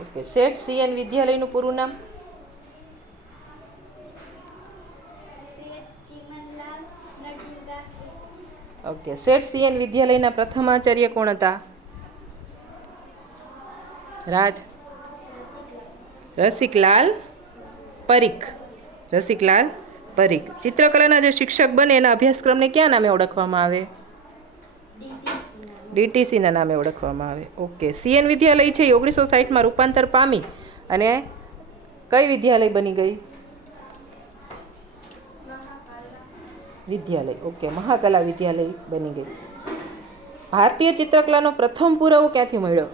Okay, શેઠ CN વિદ્યાલયનું પૂરું નામ? Okay, શેઠ CN વિદ્યાલયના પ્રથમ આચાર્ય કોણ હતા? રાજ? રસિકલાલ પરીખ. રસિકલાલ પરીખ. ચિત્રકલાના જે શિક્ષક બને એના અભ્યાસક્રમને કયા નામે ઓળખવામાં આવે? DTCના નામે ઓળખવામાં આવે. ઓકે, CN વિદ્યાલય છે એ 1960માં રૂપાંતર પામી અને કઈ વિદ્યાલય બની ગઈ? વિદ્યાલય. ઓકે, મહાકલા વિદ્યાલય બની ગઈ. ભારતીય ચિત્રકલાનો પ્રથમ પુરાવો ક્યાંથી મળ્યો?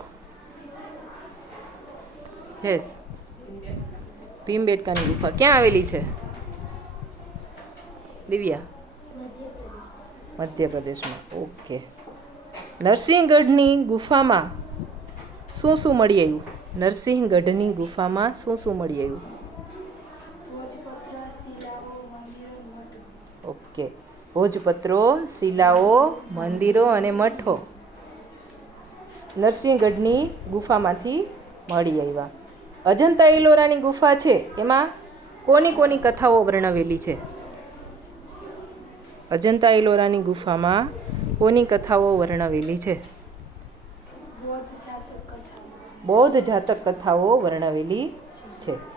યસ, ભીમબેટકાની ગુફા ક્યાં આવેલી છે? દિવ્યા? મધ્યપ્રદેશમાં. ઓકે, નરસિંહગઢની ગુફામાં શું શું મળી આવ્યું? નરસિંહગઢની ગુફામાં શું શું મળી આવ્યું? ઓકે, ભોજપત્રો, શિલાઓ, મંદિરો અને મઠો નરસિંહગઢની ગુફામાંથી મળી આવ્યા. અજંતા ઇલોરાની ગુફા છે એમાં કોની કોની કથાઓ વર્ણવેલી છે? અજંતા ઇલોરાની ગુફામાં કોની કથાઓ વર્ણવેલી છે? બૌદ્ધ જાતક કથાઓ વર્ણવેલી છે.